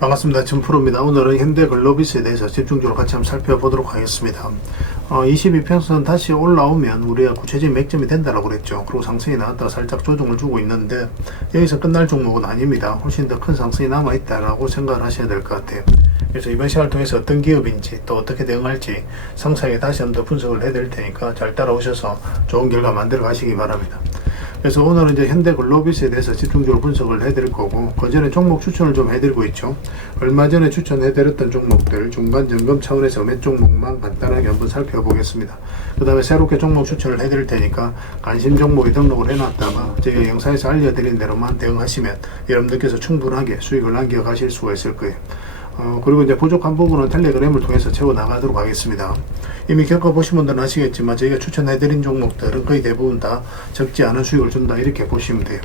반갑습니다. 전프로입니다. 오늘은 현대글로비스에 대해서 집중적으로 같이 한번 살펴보도록 하겠습니다. 22평선 다시 올라오면 우리가 구체적인 맥점이 된다라고 그랬죠. 그리고 상승이 나왔다가 살짝 조정을 주고 있는데 여기서 끝날 종목은 아닙니다. 훨씬 더 큰 상승이 남아있다라고 생각을 하셔야 될 것 같아요. 그래서 이번 시간을 통해서 어떤 기업인지 또 어떻게 대응할지 상세하게 다시 한번 더 분석을 해드릴 테니까 잘 따라오셔서 좋은 결과 만들어 가시기 바랍니다. 그래서 오늘은 이제 현대글로비스에 대해서 집중적으로 분석을 해드릴 거고, 그 전에 종목 추천을 좀 해드리고 있죠. 얼마 전에 추천해드렸던 종목들 중간 점검 차원에서 몇 종목만 간단하게 한번 살펴보겠습니다. 그 다음에 새롭게 종목 추천을 해드릴 테니까 관심 종목에 등록을 해놨다가 제가 영상에서 알려드린 대로만 대응하시면 여러분들께서 충분하게 수익을 남겨가실 수가 있을 거예요. 그리고 이제 부족한 부분은 텔레그램을 통해서 채워 나가도록 하겠습니다. 이미 겪어보신 분들은 아시겠지만 저희가 추천해드린 종목들은 거의 대부분 다 적지 않은 수익을 준다, 이렇게 보시면 돼요.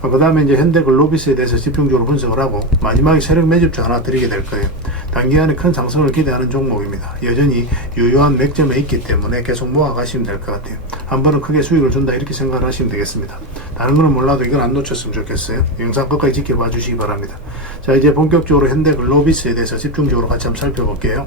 그 다음에 이제 현대글로비스에 대해서 집중적으로 분석을 하고 마지막에 세력 매집주 하나 드리게 될 거예요. 단기간에 큰 상승을 기대하는 종목입니다. 여전히 유효한 맥점에 있기 때문에 계속 모아가시면 될 것 같아요. 한 번은 크게 수익을 준다, 이렇게 생각을 하시면 되겠습니다. 다른 거는 몰라도 이건 안 놓쳤으면 좋겠어요. 영상 끝까지 지켜봐 주시기 바랍니다. 자, 이제 본격적으로 현대글로비스에 대해서 집중적으로 같이 한번 살펴볼게요.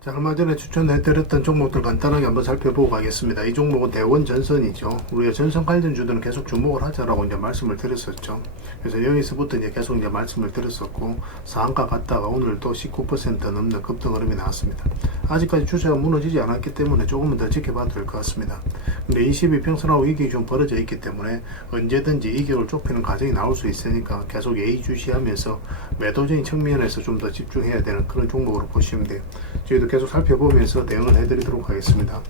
자, 얼마 전에 추천해드렸던 종목들 간단하게 한번 살펴보고 가겠습니다. 이 종목은 대원전선이죠. 우리가 전선 관련주들은 계속 주목을 하자라고 이제 말씀을 드렸었죠. 그래서 여기서부터 이제 계속 이제 말씀을 드렸었고, 상한가 갔다가 오늘 또 19% 넘는 급등 흐름이 나왔습니다. 아직까지 주세가 무너지지 않았기 때문에 조금은 더 지켜봐도 될 것 같습니다. 근데 22평선하고 이격이 좀 벌어져 있기 때문에 언제든지 이격을 좁히는 과정이 나올 수 있으니까 계속 예의주시하면서 매도적인 측면에서 좀 더 집중해야 되는 그런 종목으로 보시면 돼요. 저희도 계속 살펴보면서 대응을 해드리도록 하겠습니다.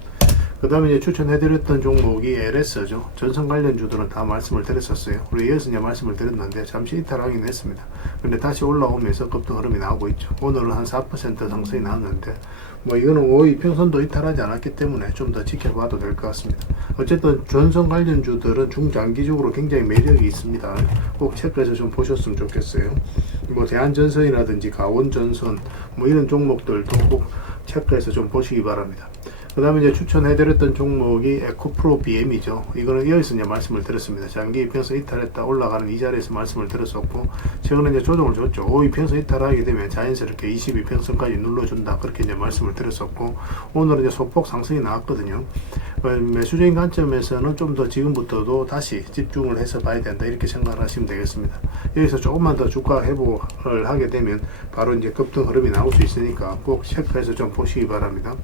그 다음에 이제 추천해드렸던 종목이 LS죠. 전선 관련주들은 다 말씀을 드렸었어요. 우리 이어서 이제 말씀을 드렸는데 잠시 이탈하긴 했습니다. 근데 다시 올라오면서 급등 흐름이 나오고 있죠. 오늘은 한 4% 상승이 나왔는데, 뭐 이거는 5일평선도 이탈하지 않았기 때문에 좀 더 지켜봐도 될 것 같습니다. 어쨌든 전선 관련주들은 중장기적으로 굉장히 매력이 있습니다. 꼭 체크해서 좀 보셨으면 좋겠어요. 뭐 대한전선이라든지 가원전선 뭐 이런 종목들도 꼭 체크해서 좀 보시기 바랍니다. 그 다음에 이제 추천해드렸던 종목이 에코프로 BM이죠. 이거는 여기서 이제 말씀을 드렸습니다. 장기 이평선 이탈했다 올라가는 이 자리에서 말씀을 드렸었고, 최근에 이제 조정을 줬죠. 5이평선 이탈하게 되면 자연스럽게 22평선까지 눌러준다, 그렇게 이제 말씀을 드렸었고, 오늘은 이제 소폭 상승이 나왔거든요. 매수적인 관점에서는 좀 더 지금부터도 다시 집중을 해서 봐야 된다, 이렇게 생각을 하시면 되겠습니다. 여기서 조금만 더 주가 회복을 하게 되면 바로 이제 급등 흐름이 나올 수 있으니까 꼭 체크해서 좀 보시기 바랍니다.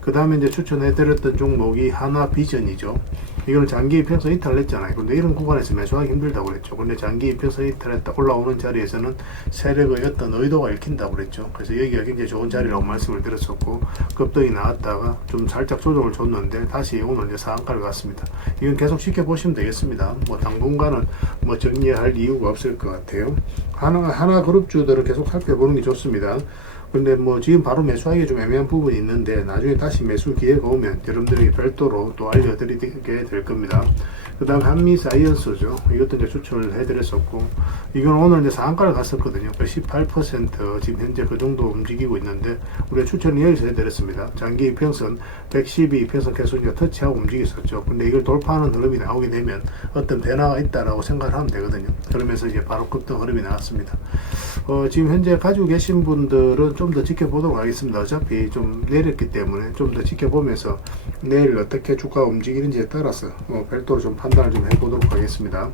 그 다음에 이제 추천해드렸던 종목이 하나비전이죠. 이거는 장기 이평선 이탈을 했잖아요. 근데 이런 구간에서 매수하기 힘들다고 그랬죠. 근데 장기 이평선 이탈했다 올라오는 자리에서는 세력의 어떤 의도가 읽힌다고 그랬죠. 그래서 여기가 굉장히 좋은 자리라고 말씀을 드렸었고, 급등이 나왔다가 좀 살짝 조정을 줬는데 다시 오늘 이제 상한가를 갔습니다. 이건 계속 지켜보시면 되겠습니다. 뭐 당분간은 뭐 정리할 이유가 없을 것 같아요. 하나 그룹주들은 계속 살펴보는 게 좋습니다. 근데 뭐 지금 바로 매수하기 좀 애매한 부분이 있는데 나중에 다시 매수 기회가 오면 여러분들에게 별도로 또 알려드리게 될 겁니다. 그 다음 한미사이언스죠. 이것도 이제 추천을 해드렸었고, 이건 오늘 이제 상한가를 갔었거든요. 18% 지금 현재 그 정도 움직이고 있는데, 우리가 추천을 여기서 해드렸습니다. 장기 이평선 112 이평선 계속 이제 터치하고 움직였었죠. 근데 이걸 돌파하는 흐름이 나오게 되면 어떤 변화가 있다라고 생각을 하면 되거든요. 그러면서 이제 바로 급등 흐름이 나왔습니다. 지금 현재 가지고 계신 분들은 좀 더 지켜보도록 하겠습니다. 어차피 좀 내렸기 때문에 좀 더 지켜보면서 내일 어떻게 주가가 움직이는지에 따라서 별도로 좀 판단을 좀 해보도록 하겠습니다.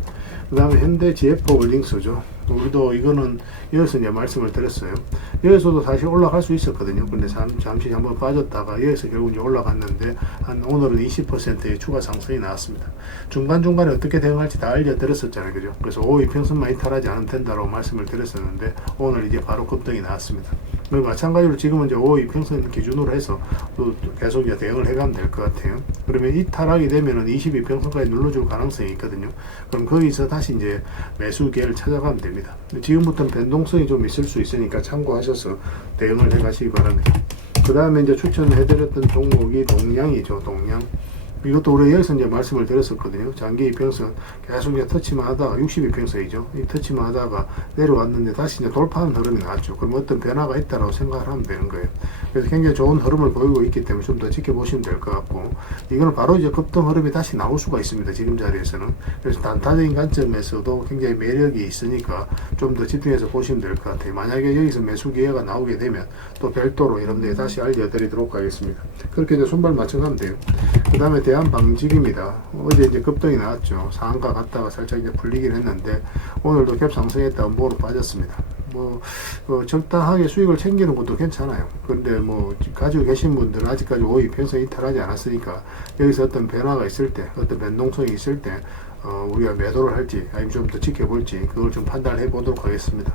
그 다음에 현대 GF홀딩스죠. 우리도 이거는 여기서 이제 말씀을 드렸어요. 여기서도 다시 올라갈 수 있었거든요. 근데 잠시 한번 빠졌다가 여기서 결국 이제 올라갔는데, 오늘은 20%의 추가 상승이 나왔습니다. 중간중간에 어떻게 대응할지 다 알려드렸었잖아요. 그죠? 그래서 5이평선만 이탈하지 않으면 된다고 말씀을 드렸었는데, 오늘 이제 바로 급등이 나왔습니다. 마찬가지로 지금은 이제 5이평선 기준으로 해서 또 계속 이제 대응을 해가면 될 것 같아요. 그러면 이탈하게 되면은 22평선까지 눌러줄 가능성이 있거든요. 그럼 거기서 다시 이제 매수 기회를 찾아가면 됩니다. 지금부터는 변동성이 좀 있을 수 있으니까 참고하셔서 대응을 해 가시기 바랍니다. 그 다음에 이제 추천해드렸던 종목이 동양이죠. 동양. 이것도 우리 여기서 이제 말씀을 드렸었거든요. 장기 이평선 계속 이제 터치만 하다가 62평선이죠. 이 터치만 하다가 내려왔는데 다시 이제 돌파하는 흐름이 나왔죠. 그럼 어떤 변화가 있다라고 생각을 하면 되는 거예요. 그래서 굉장히 좋은 흐름을 보이고 있기 때문에 좀 더 지켜보시면 될 것 같고, 이거는 바로 이제 급등 흐름이 다시 나올 수가 있습니다. 지금 자리에서는. 그래서 단타적인 관점에서도 굉장히 매력이 있으니까 좀 더 집중해서 보시면 될 것 같아요. 만약에 여기서 매수 기회가 나오게 되면 또 별도로 여러분들에 다시 알려드리도록 하겠습니다. 그렇게 이제 손발 맞춰가면 돼요. 그 다음에 대한방직입니다. 어제 이제 급등이 나왔죠. 상한가 갔다가 살짝 이제 풀리긴 했는데 오늘도 갭 상승했다 음보로 빠졌습니다. 적당하게 수익을 챙기는 것도 괜찮아요. 그런데 가지고 계신 분들은 아직까지 5위 평선 이탈하지 않았으니까 여기서 어떤 변화가 있을 때, 어떤 변동성이 있을 때 우리가 매도를 할지 아니면 좀 더 지켜볼지 그걸 좀 판단해 보도록 하겠습니다.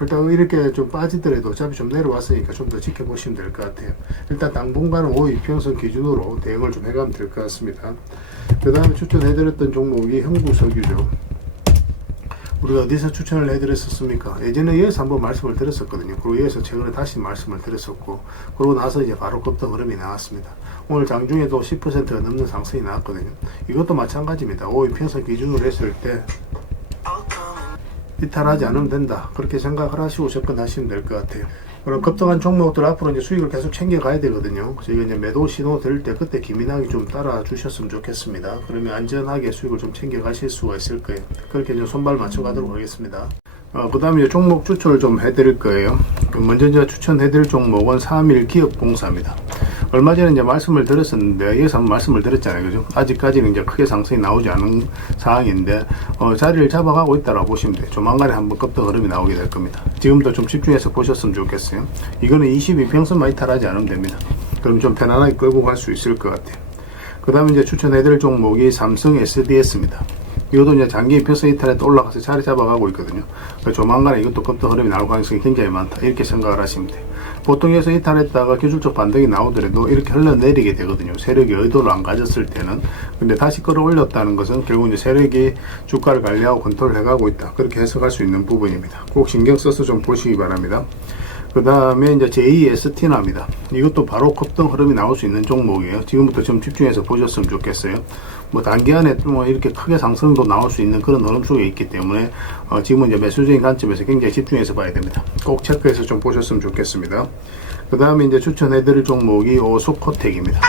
일단 이렇게 좀 빠지더라도 어차피 좀 내려왔으니까 좀 더 지켜보시면 될 것 같아요. 일단 당분간은 5위 평선 기준으로 대응을 좀 해가면 될 것 같습니다. 그 다음에 추천해드렸던 종목이 형구석유죠. 우리가 어디서 추천을 해드렸었습니까? 예전에 여기서 한번 말씀을 드렸었거든요. 그리고 여기서 최근에 다시 말씀을 드렸었고, 그러고 나서 이제 바로 급등 흐름이 나왔습니다. 오늘 장중에도 10%가 넘는 상승이 나왔거든요. 이것도 마찬가지입니다. 5위 평선 기준으로 했을 때 이탈하지 않으면 된다. 그렇게 생각을 하시고 접근하시면 될 것 같아요. 그럼 급등한 종목들 앞으로 이제 수익을 계속 챙겨가야 되거든요. 저희가 이제 매도 신호 들 때 그때 기민하게 좀 따라 주셨으면 좋겠습니다. 그러면 안전하게 수익을 좀 챙겨가실 수가 있을 거예요. 그렇게 이제 손발 맞춰 가도록 하겠습니다. 그 다음에 종목 추천을 좀 해드릴 거예요. 먼저 제가 추천해드릴 종목은 3일 기업공사입니다. 얼마 전에 이제 말씀을 드렸었는데, 여기서 한번 말씀을 드렸잖아요. 그죠? 아직까지는 이제 크게 상승이 나오지 않은 상황인데, 자리를 잡아가고 있다라고 보시면 돼요. 조만간에 한번 급등 흐름이 나오게 될 겁니다. 지금도 좀 집중해서 보셨으면 좋겠어요. 이거는 22평선만 이탈하지 않으면 됩니다. 그럼 좀 편안하게 끌고 갈 수 있을 것 같아요. 그 다음에 이제 추천해드릴 종목이 삼성 SDS입니다. 이것도 이제 장기 평선 이탈에도 올라가서 자리 잡아가고 있거든요. 그러니까 조만간에 이것도 급등 흐름이 나올 가능성이 굉장히 많다. 이렇게 생각을 하시면 돼요. 보통 여기서 이탈했다가 기술적 반등이 나오더라도 이렇게 흘러내리게 되거든요. 세력이 의도를 안 가졌을 때는. 근데 다시 끌어올렸다는 것은 결국 이제 세력이 주가를 관리하고 컨트롤 해가고 있다. 그렇게 해석할 수 있는 부분입니다. 꼭 신경 써서 좀 보시기 바랍니다. 그 다음에 이제 JEST나입니다. 이것도 바로 급등 흐름이 나올 수 있는 종목이에요. 지금부터 좀 집중해서 보셨으면 좋겠어요. 단기간에 이렇게 크게 상승도 나올 수 있는 그런 흐름 속에 있기 때문에 지금은 이제 매수적인 관점에서 굉장히 집중해서 봐야 됩니다. 꼭 체크해서 좀 보셨으면 좋겠습니다. 그 다음에 이제 추천해드릴 종목이 오수코텍입니다.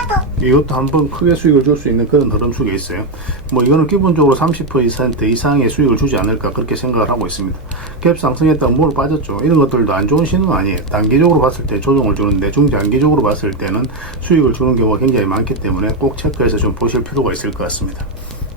이것도 한번 크게 수익을 줄 수 있는 그런 흐름 속에 있어요. 이거는 기본적으로 30% 이상의 수익을 주지 않을까 그렇게 생각을 하고 있습니다. 갭 상승했다가 뭘 빠졌죠. 이런 것들도 안 좋은 신호가 아니에요. 단기적으로 봤을 때 조정을 주는데 중장기적으로 봤을 때는 수익을 주는 경우가 굉장히 많기 때문에 꼭 체크해서 좀 보실 필요가 있을 것 같습니다.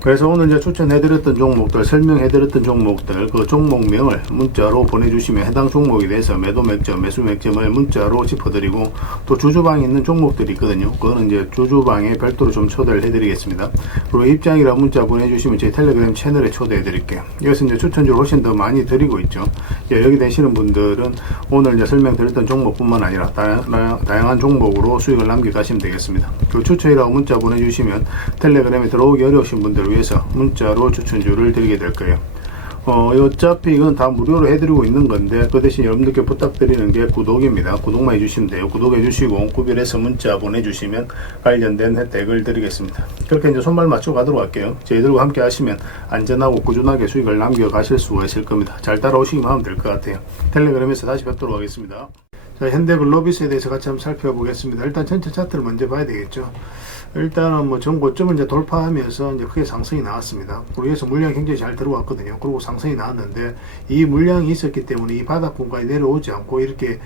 그래서 오늘 이제 추천해드렸던 종목들, 설명해드렸던 종목들, 그 종목명을 문자로 보내주시면 해당 종목에 대해서 매도 맥점, 매수 맥점을 문자로 짚어드리고, 또 주주방에 있는 종목들이 있거든요. 그거는 이제 주주방에 별도로 좀 초대를 해드리겠습니다. 그리고 입장이라 문자 보내주시면 제 텔레그램 채널에 초대해드릴게요. 여기서 이제 추천주를 훨씬 더 많이 드리고 있죠. 여기 되시는 분들은 오늘 이제 설명드렸던 종목뿐만 아니라 다양한 종목으로 수익을 남겨가시면 되겠습니다. 그 추천이라고 문자 보내주시면 텔레그램에 들어오기 어려우신 분들 위해서 문자로 추천주를 드리게 될 거예요. 어차피 이건 다 무료로 해드리고 있는 건데, 그 대신 여러분들께 부탁드리는 게 구독입니다. 구독만 해주시면 돼요. 구독해주시고 구별해서 문자 보내주시면 관련된 혜택을 드리겠습니다. 그렇게 이제 손발 맞춰 가도록 할게요. 저희들과 함께 하시면 안전하고 꾸준하게 수익을 남겨 가실 수가 있을 겁니다. 잘 따라오시기만 하면 될 것 같아요. 텔레그램에서 다시 뵙도록 하겠습니다. 자, 현대글로비스에 대해서 같이 한번 살펴보겠습니다. 일단 전체 차트를 먼저 봐야 되겠죠. 일단은 전 고점을 이제 돌파하면서 이제 크게 상승이 나왔습니다. 그리고 여기서 물량이 굉장히 잘 들어왔거든요. 그리고 상승이 나왔는데 이 물량이 있었기 때문에 이 바닥권까지 내려오지 않고 이렇게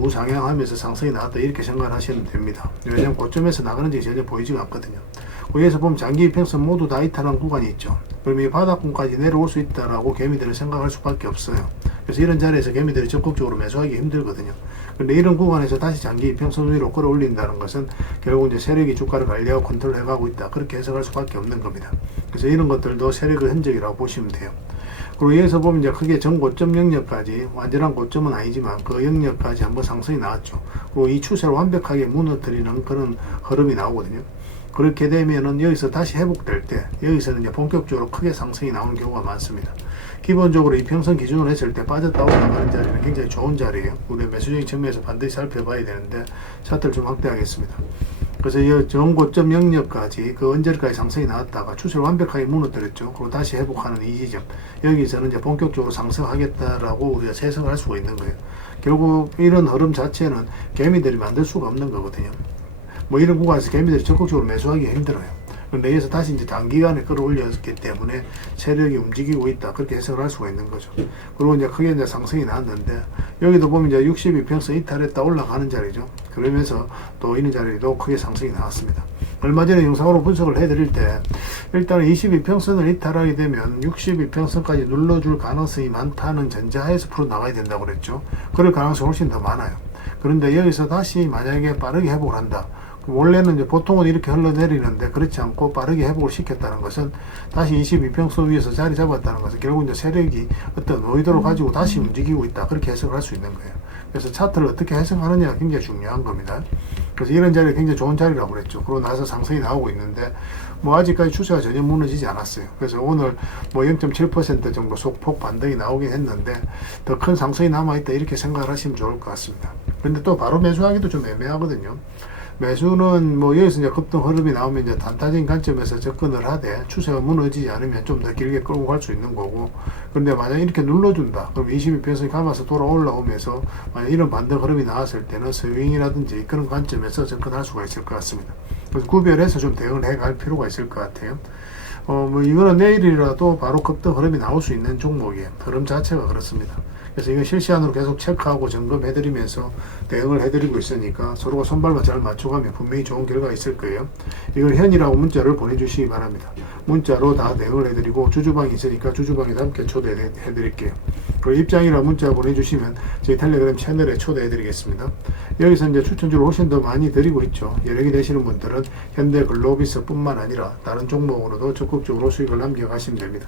우상향하면서 상승이 나왔다 이렇게 생각을 하시면 됩니다. 왜냐하면 고점에서 나가는 게 전혀 보이지가 않거든요. 여기서 보면 장기 이평선 모두 다 이탈한 구간이 있죠. 그러면 이 바닥권까지 내려올 수 있다라고 개미들은 생각할 수밖에 없어요. 그래서 이런 자리에서 개미들이 적극적으로 매수하기 힘들거든요. 그런데 이런 구간에서 다시 장기 이평선 위로 끌어올린다는 것은 결국 이제 세력이 주가를 관리하고 컨트롤 해가고 있다. 그렇게 해석할 수밖에 없는 겁니다. 그래서 이런 것들도 세력의 흔적이라고 보시면 돼요. 그리고 여기서 보면 이제 크게 전고점 영역까지, 완전한 고점은 아니지만 그 영역까지 한번 상승이 나왔죠. 그리고 이 추세를 완벽하게 무너뜨리는 그런 흐름이 나오거든요. 그렇게 되면은 여기서 다시 회복될 때, 여기서는 이제 본격적으로 크게 상승이 나오는 경우가 많습니다. 기본적으로 이평선 기준으로 했을 때 빠졌다 올라가는 자리는 굉장히 좋은 자리예요. 우리 매수적인 측면에서 반드시 살펴봐야 되는데, 차트를 좀 확대하겠습니다. 그래서 이 전고점 영역까지 그 언제까지 상승이 나왔다가 추세를 완벽하게 무너뜨렸죠. 그리고 다시 회복하는 이 지점. 여기서는 이제 본격적으로 상승하겠다라고 우리가 세석할 수가 있는 거예요. 결국 이런 흐름 자체는 개미들이 만들 수가 없는 거거든요. 뭐 이런 구간에서 개미들이 적극적으로 매수하기 힘들어요. 그런데 여기서 다시 이제 단기간에 끌어올렸기 때문에 세력이 움직이고 있다. 그렇게 해석을 할 수가 있는 거죠. 그리고 이제 크게 이제 상승이 나왔는데, 여기도 보면 이제 62평선 이탈했다 올라가는 자리죠. 그러면서 또 이런 자리도 크게 상승이 나왔습니다. 얼마 전에 영상으로 분석을 해드릴 때, 일단은 22평선을 이탈하게 되면 62평선까지 눌러줄 가능성이 많다는 전제하에서 풀어나가야 된다고 그랬죠. 그럴 가능성이 훨씬 더 많아요. 그런데 여기서 다시 만약에 빠르게 회복을 한다. 원래는 이제 보통은 이렇게 흘러내리는데 그렇지 않고 빠르게 회복을 시켰다는 것은 다시 22평선 위에서 자리 잡았다는 것은 결국 이제 세력이 어떤 의도를 가지고 다시 움직이고 있다. 그렇게 해석을 할 수 있는 거예요. 그래서 차트를 어떻게 해석하느냐가 굉장히 중요한 겁니다. 그래서 이런 자리가 굉장히 좋은 자리라고 그랬죠. 그러고 나서 상승이 나오고 있는데 뭐 아직까지 추세가 전혀 무너지지 않았어요. 그래서 오늘 뭐 0.7% 정도 소폭 반등이 나오긴 했는데 더 큰 상승이 남아있다 이렇게 생각을 하시면 좋을 것 같습니다. 그런데 또 바로 매수하기도 좀 애매하거든요. 매수는 뭐 여기서 이제 급등 흐름이 나오면 이제 단타적인 관점에서 접근을 하되 추세가 무너지지 않으면 좀 더 길게 끌고 갈 수 있는 거고, 그런데 만약 이렇게 눌러준다 그럼 22평선이 감아서 돌아 올라오면서 만약 이런 반등 흐름이 나왔을 때는 스윙이라든지 그런 관점에서 접근할 수가 있을 것 같습니다. 그래서 구별해서 좀 대응을 해갈 필요가 있을 것 같아요. 뭐 이거는 내일이라도 바로 급등 흐름이 나올 수 있는 종목이에요. 흐름 자체가 그렇습니다. 그래서 이거 실시간으로 계속 체크하고 점검해드리면서 대응을 해드리고 있으니까 서로가 손발만 잘 맞춰가면 분명히 좋은 결과가 있을 거예요. 이걸 현이라고 문자를 보내주시기 바랍니다. 문자로 다 대응을 해드리고 주주방이 있으니까 주주방에 함께 초대해드릴게요. 그리고 입장이라고 문자 보내주시면 저희 텔레그램 채널에 초대해드리겠습니다. 여기서 이제 추천주를 훨씬 더 많이 드리고 있죠. 여력이 되시는 분들은 현대 글로비스 뿐만 아니라 다른 종목으로도 적극적으로 수익을 남겨가시면 됩니다.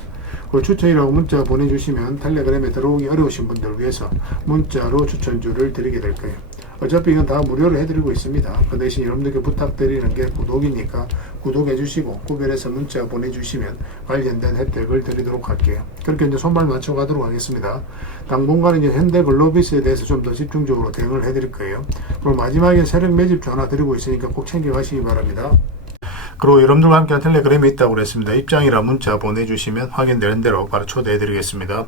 그 추천이라고 문자 보내주시면 텔레그램에 들어오기 어려우신 분들을 위해서 문자로 추천주를 드리게 될 거예요. 어차피 이건 다 무료로 해드리고 있습니다. 그 대신 여러분들께 부탁드리는 게 구독이니까 구독해주시고 구별해서 문자 보내주시면 관련된 혜택을 드리도록 할게요. 그렇게 이제 손발 맞춰 가도록 하겠습니다. 당분간은 이제 현대 글로비스에 대해서 좀 더 집중적으로 대응을 해드릴 거예요. 그리고 마지막에 세력 매집주 하나 드리고 있으니까 꼭 챙겨가시기 바랍니다. 그리고 여러분들과 함께한 텔레그램이 있다고 그랬습니다. 입장이라 문자 보내주시면 확인되는 대로 바로 초대해드리겠습니다.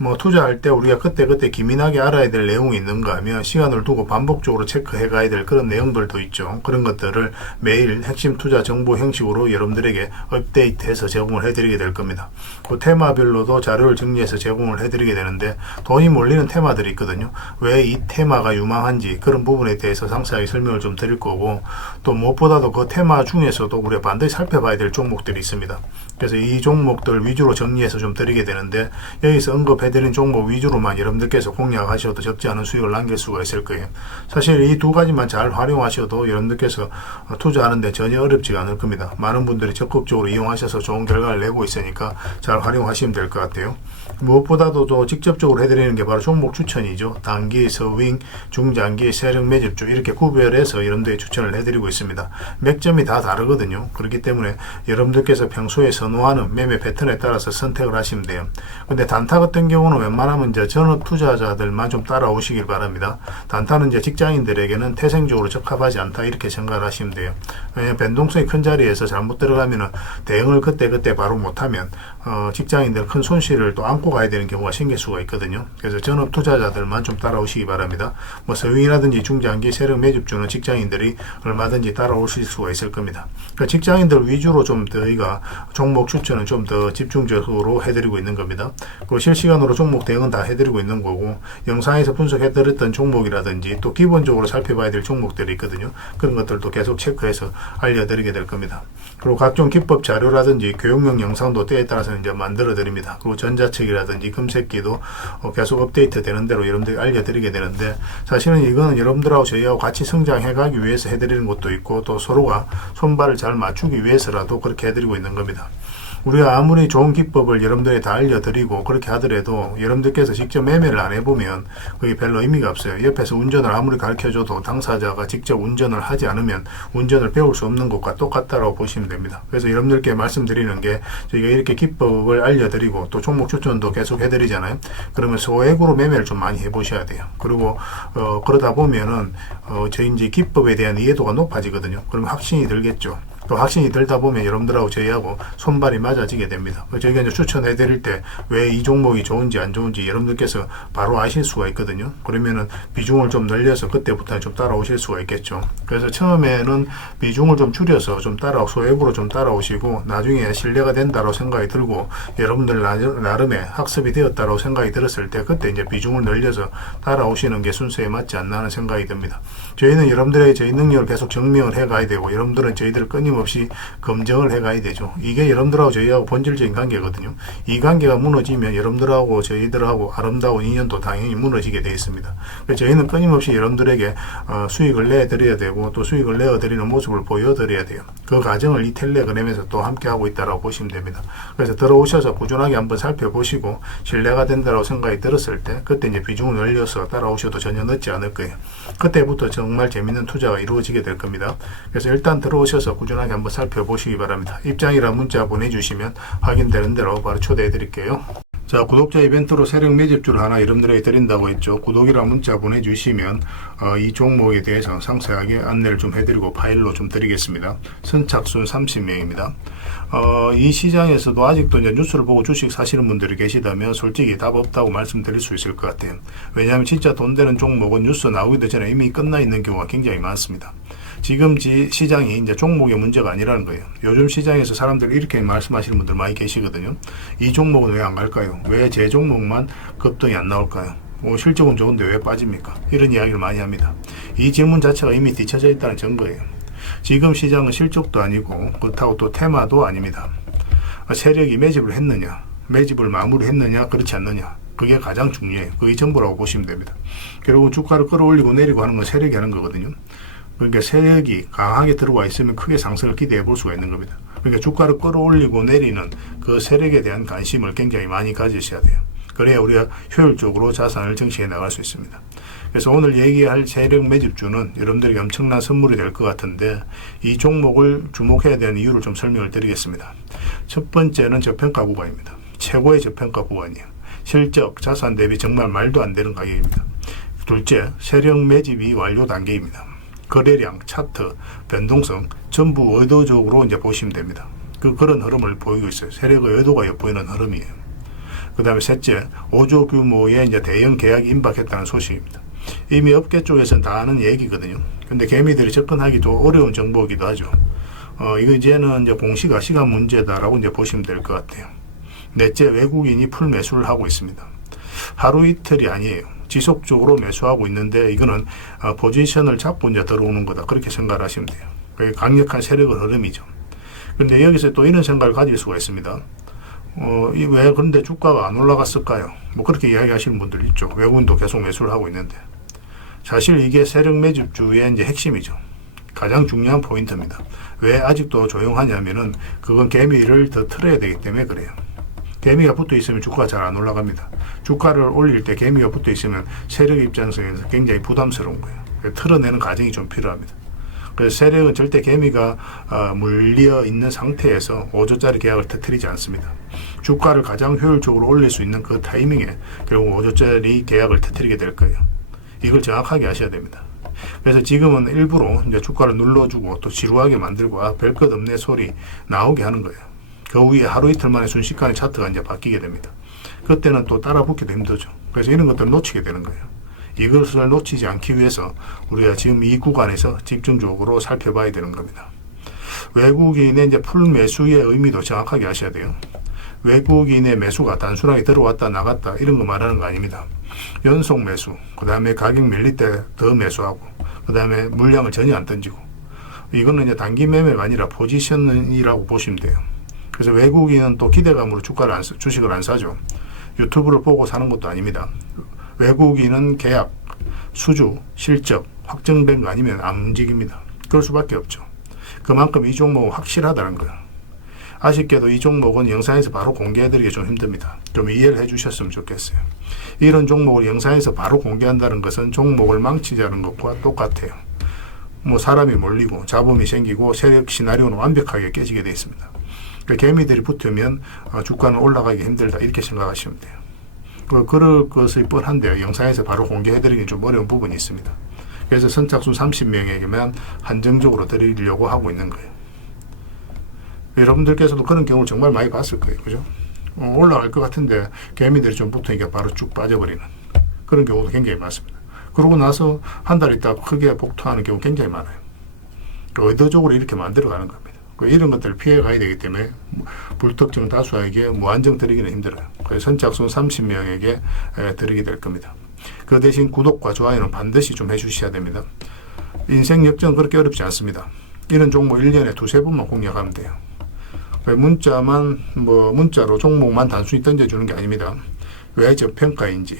뭐 투자할 때 우리가 그때그때 기민하게 알아야 될 내용이 있는가 하면 시간을 두고 반복적으로 체크해 가야 될 그런 내용들도 있죠. 그런 것들을 매일 핵심 투자 정보 형식으로 여러분들에게 업데이트해서 제공을 해드리게 될 겁니다. 그 테마별로도 자료를 정리해서 제공을 해드리게 되는데 돈이 몰리는 테마들이 있거든요. 왜 이 테마가 유망한지 그런 부분에 대해서 상세하게 설명을 좀 드릴 거고, 또 무엇보다도 그 테마 중에서도 우리가 반드시 살펴봐야 될 종목들이 있습니다. 그래서 이 종목들 위주로 정리해서 좀 드리게 되는데, 여기서 언급해드린 종목 위주로만 여러분들께서 공략하셔도 적지 않은 수익을 남길 수가 있을 거예요. 사실 이 두 가지만 잘 활용하셔도 여러분들께서 투자하는데 전혀 어렵지가 않을 겁니다. 많은 분들이 적극적으로 이용하셔서 좋은 결과를 내고 있으니까 잘 활용하시면 될 것 같아요. 무엇보다도 또 직접적으로 해드리는 게 바로 종목 추천이죠. 단기, 서윙, 중장기, 세력 매집주 이렇게 구별해서 여러분들의 추천을 해드리고 있습니다. 맥점이 다 다르거든요. 그렇기 때문에 여러분들께서 평소에 선호하는 매매 패턴에 따라서 선택을 하시면 돼요. 근데 단타 같은 경우는 웬만하면 이제 전업 투자자들만 좀 따라오시길 바랍니다. 단타는 이제 직장인들에게는 태생적으로 적합하지 않다 이렇게 생각을 하시면 돼요. 왜냐하면 변동성이 큰 자리에서 잘못 들어가면은 대응을 그때 바로 못하면 직장인들 큰 손실을 또 안고 가야 되는 경우가 생길 수가 있거든요. 그래서 전업 투자자들만 좀 따라오시기 바랍니다. 뭐 서윙이라든지 중장기 세력 매집주는 직장인들이 얼마든지 따라오실 수가 있을 겁니다. 그러니까 직장인들 위주로 좀 저희가 종목 추천은 좀 더 집중적으로 해드리고 있는 겁니다. 그리고 실시간으로 종목 대응은 다 해드리고 있는 거고, 영상에서 분석해드렸던 종목이라든지 또 기본적으로 살펴봐야 될 종목들이 있거든요. 그런 것들도 계속 체크해서 알려드리게 될 겁니다. 그리고 각종 기법 자료라든지 교육용 영상도 때에 따라서는 이제 만들어 드립니다. 그리고 전자책이라든지 금색기도 계속 업데이트 되는 대로 여러분들이 알려드리게 되는데, 사실은 이거는 여러분들하고 저희하고 같이 성장해 가기 위해서 해드리는 것도 있고, 또 서로가 손발을 잘 맞추기 위해서라도 그렇게 해드리고 있는 겁니다. 우리가 아무리 좋은 기법을 여러분들이 다 알려드리고 그렇게 하더라도 여러분들께서 직접 매매를 안 해보면 그게 별로 의미가 없어요. 옆에서 운전을 아무리 가르쳐줘도 당사자가 직접 운전을 하지 않으면 운전을 배울 수 없는 것과 똑같다고 보시면 됩니다. 그래서 여러분들께 말씀드리는 게 저희가 이렇게 기법을 알려드리고 또 종목 추천도 계속 해드리잖아요. 그러면 소액으로 매매를 좀 많이 해보셔야 돼요. 그리고 그러다 보면은 저희 이제 기법에 대한 이해도가 높아지거든요. 그러면 확신이 들겠죠. 또 확신이 들다 보면 여러분들하고 저희하고 손발이 맞아지게 됩니다. 저희가 이제 추천해 드릴 때 왜 이 종목이 좋은지 안 좋은지 여러분들께서 바로 아실 수가 있거든요. 그러면은 비중을 좀 늘려서 그때부터는 좀 따라오실 수가 있겠죠. 그래서 처음에는 비중을 좀 줄여서 좀 소액으로 좀 따라오시고 나중에 신뢰가 된다고 생각이 들고 여러분들 나름의 학습이 되었다고 생각이 들었을 때 그때 이제 비중을 늘려서 따라오시는 게 순서에 맞지 않나 하는 생각이 듭니다. 저희는 여러분들의 저희 능력을 계속 증명을 해 가야 되고 여러분들은 저희들을 끊임없이 검증을 해 가야 되죠. 이게 여러분들하고 저희하고 본질적인 관계거든요. 이 관계가 무너지면 여러분들하고 저희들하고 아름다운 인연도 당연히 무너지게 되어 있습니다. 그래서 저희는 끊임없이 여러분들에게 수익을 내드려야 되고 또 수익을 내어드리는 모습을 보여드려야 돼요. 그 과정을 이 텔레그램에서 또 함께 하고 있다고 보시면 됩니다. 그래서 들어오셔서 꾸준하게 한번 살펴보시고 신뢰가 된다고 생각이 들었을 때 그때 이제 비중을 늘려서 따라오셔도 전혀 늦지 않을 거예요. 그때부터 정말 재밌는 투자가 이루어지게 될 겁니다. 그래서 일단 들어오셔서 꾸준하게 한번 살펴보시기 바랍니다. 입장이란 문자 보내주시면 확인되는 대로 바로 초대해 드릴게요. 자, 구독자 이벤트로 세력 매집주를 하나 여러분들에게 드린다고 했죠. 구독이란 문자 보내주시면 이 종목에 대해서 상세하게 안내를 좀 해드리고 파일로 좀 드리겠습니다. 선착순 30명입니다. 이 시장에서도 아직도 이제 뉴스를 보고 주식 사시는 분들이 계시다면 솔직히 답 없다고 말씀드릴 수 있을 것 같아요. 왜냐하면 진짜 돈 되는 종목은 뉴스 나오기도 전에 이미 끝나 있는 경우가 굉장히 많습니다. 지금 시장이 이제 종목의 문제가 아니라는 거예요. 요즘 시장에서 사람들이 이렇게 말씀하시는 분들 많이 계시거든요. 이 종목은 왜 안 갈까요? 왜 제 종목만 급등이 안 나올까요? 실적은 좋은데 왜 빠집니까? 이런 이야기를 많이 합니다. 이 질문 자체가 이미 뒤쳐져 있다는 증거예요. 지금 시장은 실적도 아니고 그렇다고 또 테마도 아닙니다. 세력이 매집을 했느냐, 매집을 마무리했느냐, 그렇지 않느냐, 그게 가장 중요해요. 그게 전부라고 보시면 됩니다. 결국은 주가를 끌어올리고 내리고 하는 건 세력이 하는 거거든요. 그러니까 세력이 강하게 들어와 있으면 크게 상승을 기대해 볼 수가 있는 겁니다. 그러니까 주가를 끌어올리고 내리는 그 세력에 대한 관심을 굉장히 많이 가지셔야 돼요. 그래야 우리가 효율적으로 자산을 증식해 나갈 수 있습니다. 그래서 오늘 얘기할 세력 매집주는 여러분들에게 엄청난 선물이 될 것 같은데 이 종목을 주목해야 되는 이유를 좀 설명을 드리겠습니다. 첫 번째는 저평가 구간입니다. 최고의 저평가 구간이에요. 실적, 자산 대비 정말 말도 안 되는 가격입니다. 둘째, 세력 매집이 완료 단계입니다. 거래량, 차트, 변동성 전부 의도적으로 이제 보시면 됩니다. 그런 흐름을 보이고 있어요. 세력의 의도가 엿보이는 흐름이에요. 그 다음에 셋째, 5조 규모의 이제 대형 계약이 임박했다는 소식입니다. 이미 업계 쪽에서는 다 아는 얘기거든요. 근데 개미들이 접근하기 좀 어려운 정보이기도 하죠. 이거 이제는 이제 공시가 시간 문제다라고 이제 보시면 될 것 같아요. 넷째, 외국인이 풀 매수를 하고 있습니다. 하루 이틀이 아니에요. 지속적으로 매수하고 있는데 이거는 포지션을 잡고 이제 들어오는 거다. 그렇게 생각을 하시면 돼요. 그게 강력한 세력의 흐름이죠. 그런데 여기서 또 이런 생각을 가질 수가 있습니다. 왜 그런데 주가가 안 올라갔을까요? 뭐 그렇게 이야기하시는 분들 있죠. 외국인도 계속 매수를 하고 있는데 사실 이게 세력 매집주의 이제 핵심이죠. 가장 중요한 포인트입니다. 왜 아직도 조용하냐면은 그건 개미를 더 틀어야 되기 때문에 그래요. 개미가 붙어 있으면 주가가 잘 안 올라갑니다. 주가를 올릴 때 개미가 붙어 있으면 세력 입장에서 굉장히 부담스러운 거예요. 틀어내는 과정이 좀 필요합니다. 그래서 세력은 절대 개미가 물려 있는 상태에서 5조짜리 계약을 터뜨리지 않습니다. 주가를 가장 효율적으로 올릴 수 있는 그 타이밍에 결국 5조짜리 계약을 터뜨리게 될 거예요. 이걸 정확하게 아셔야 됩니다. 그래서 지금은 일부러 이제 주가를 눌러주고 또 지루하게 만들고 별 것 없네 소리 나오게 하는 거예요. 그 후에 하루 이틀 만에 순식간에 차트가 이제 바뀌게 됩니다. 그때는 또 따라 붙기도 힘들죠. 그래서 이런 것들을 놓치게 되는 거예요. 이것을 놓치지 않기 위해서 우리가 지금 이 구간에서 집중적으로 살펴봐야 되는 겁니다. 외국인의 이제 풀 매수의 의미도 정확하게 아셔야 돼요. 외국인의 매수가 단순하게 들어왔다 나갔다 이런 거 말하는 거 아닙니다. 연속 매수, 그 다음에 가격 밀릴 때 더 매수하고, 그 다음에 물량을 전혀 안 던지고, 이거는 이제 단기 매매가 아니라 포지션이라고 보시면 돼요. 그래서 외국인은 또 기대감으로 주식을 안 사죠. 유튜브를 보고 사는 것도 아닙니다. 외국인은 계약, 수주, 실적 확정된 거 아니면 안 움직입니다. 그럴 수밖에 없죠. 그만큼 이 종목은 확실하다는 거예요. 아쉽게도 이 종목은 영상에서 바로 공개해드리기 좀 힘듭니다. 좀 이해를 해주셨으면 좋겠어요. 이런 종목을 영상에서 바로 공개한다는 것은 종목을 망치자는 것과 똑같아요. 뭐 사람이 몰리고 잡음이 생기고 세력 시나리오는 완벽하게 깨지게 되어 있습니다. 그러니까 개미들이 붙으면 주가는 올라가기 힘들다 이렇게 생각하시면 돼요. 그럴 것이 뻔한데요. 영상에서 바로 공개해드리기는 좀 어려운 부분이 있습니다. 그래서 선착순 30명에게만 한정적으로 드리려고 하고 있는 거예요. 여러분들께서도 그런 경우를 정말 많이 봤을 거예요. 그죠? 올라갈 것 같은데 개미들이 좀 붙으니까 바로 쭉 빠져버리는 그런 경우도 굉장히 많습니다. 그러고 나서 한 달 있다가 크게 복토하는 경우 굉장히 많아요. 의도적으로 이렇게 만들어가는 겁니다. 이런 것들을 피해 가야 되기 때문에 불특정 다수에게 무한정 드리기는 힘들어요. 그래서 선착순 30명에게 드리게 될 겁니다. 그 대신 구독과 좋아요는 반드시 좀 해주셔야 됩니다. 인생 역전은 그렇게 어렵지 않습니다. 이런 종목 1년에 두세 번만 공략하면 돼요. 문자로 종목만 단순히 던져주는 게 아닙니다. 왜 저평가인지,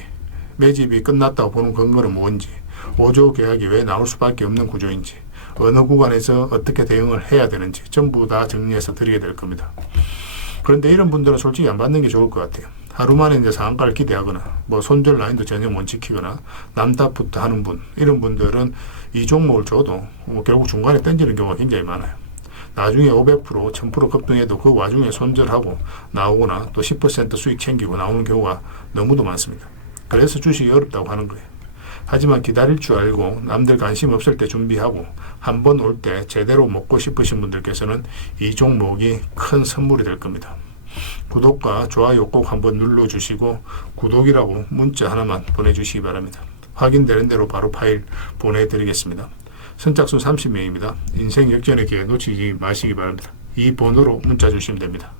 매집이 끝났다고 보는 근거는 뭔지, 5조 계약이 왜 나올 수밖에 없는 구조인지, 어느 구간에서 어떻게 대응을 해야 되는지 전부 다 정리해서 드리게 될 겁니다. 그런데 이런 분들은 솔직히 안 받는 게 좋을 것 같아요. 하루 만에 이제 상한가를 기대하거나 손절 라인도 전혀 못 지키거나 남탓부터 하는 분, 이런 분들은 이 종목을 줘도 결국 중간에 던지는 경우가 굉장히 많아요. 나중에 500%, 1000% 급등해도 그 와중에 손절하고 나오거나 또 10% 수익 챙기고 나오는 경우가 너무도 많습니다. 그래서 주식이 어렵다고 하는 거예요. 하지만 기다릴 줄 알고 남들 관심 없을 때 준비하고 한 번 올 때 제대로 먹고 싶으신 분들께서는 이 종목이 큰 선물이 될 겁니다. 구독과 좋아요 꼭 한번 눌러주시고 구독이라고 문자 하나만 보내주시기 바랍니다. 확인되는 대로 바로 파일 보내드리겠습니다. 선착순 30명입니다. 인생 역전의 기회 놓치지 마시기 바랍니다. 이 번호로 문자 주시면 됩니다.